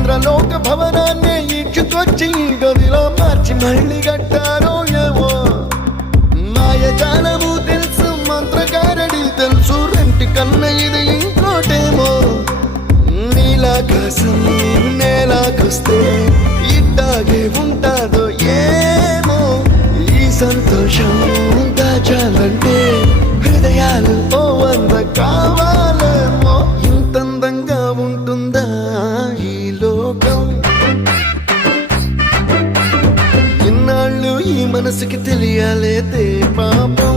ఇంద్రలోక భవనాన్ని ఈడ్చుకొచ్చి గదిలో మార్చి మళ్ళీ కట్టారో ఏమో మాయజాలము తెలుసు మంత్రగారడి తెలుసు రెంటి కన్న ఇది ఇంకోటేమో నీలాకాశం నేలాకొస్తే ఇట్టాగే ఉంటాదో ఏమో ఈ సంతోషం దాచాలంటే హృదయాలు ఓ వంద కావాలేమో ఇంతందంగా ఉంటుందా ఈ లోకం ఇన్నాళ్ళు ఈ మనసుకి తెలియాలేదే పాపం